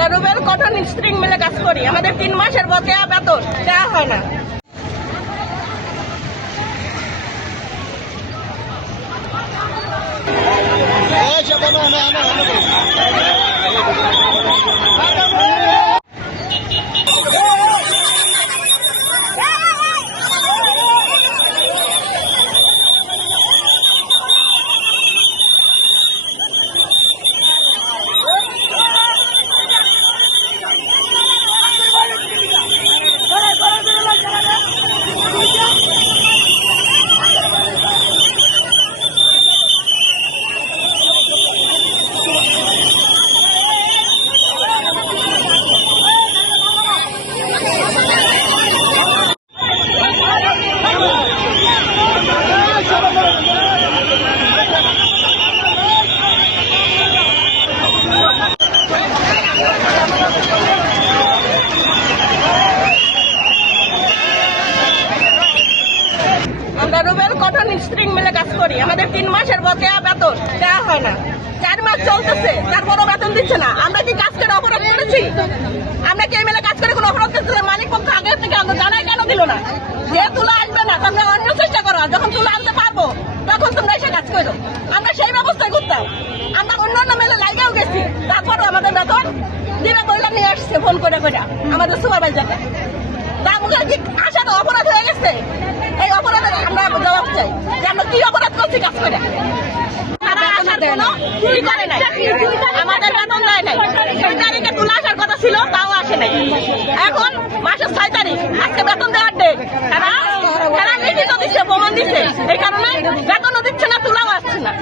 আমরা Rubel cotton spring মিলে কাজ করি। আমাদের 3 মাসের বকেয়া বেতন দেওয়া হয় না। আমরা রুবেল কটন স্প্রিং মিলে কাজ করি। আমাদের 3 মাসের বকেয়া বেতন দেওয়া হয় না। 4 মাস চলতেছে, তারপরও বেতন দিচ্ছে না। আমরা কি কাজ করে অপরাধ করেছি? আমরা কি মিলে কাজ করে কোনো অপরাধ করতে মালিক পক্ষ আগে থেকে জানাই কেন দিল না? যে তুলা আসবে না, তোমরা অন্য চেষ্টা করো। যখন তুলা আনতে পারবো তখন তোমরা এসে কাজ করো। আমরা সেই ব্যবস্থায় করতাম। আমরা অন্য মেলে লাইগেও গেছি, তারপরও আমাদের বেতন দিনে কইলা নিয়ে আসছে ফোন করে আমাদের সুপারভাইজারকে। তার মুখে কি আসাটা অপরাধ হয়ে গেছে? এই অপরাধের আমরা জবাব চাই যে আমরা কি অপরাধ করছি কাজ করে। আমাদের বেতন দেয় নাই। 2 তারিখে তুলা আসার কথা ছিল, তাও আসে নাই। এখন মাসের 6 তারিখ, আজকে বেতন দেওয়ার ডেট। তারা লিখিত দিচ্ছে, প্রমাণ দিচ্ছে, এই কারণে বেতনও দিচ্ছে না, তুলাও আসছে না।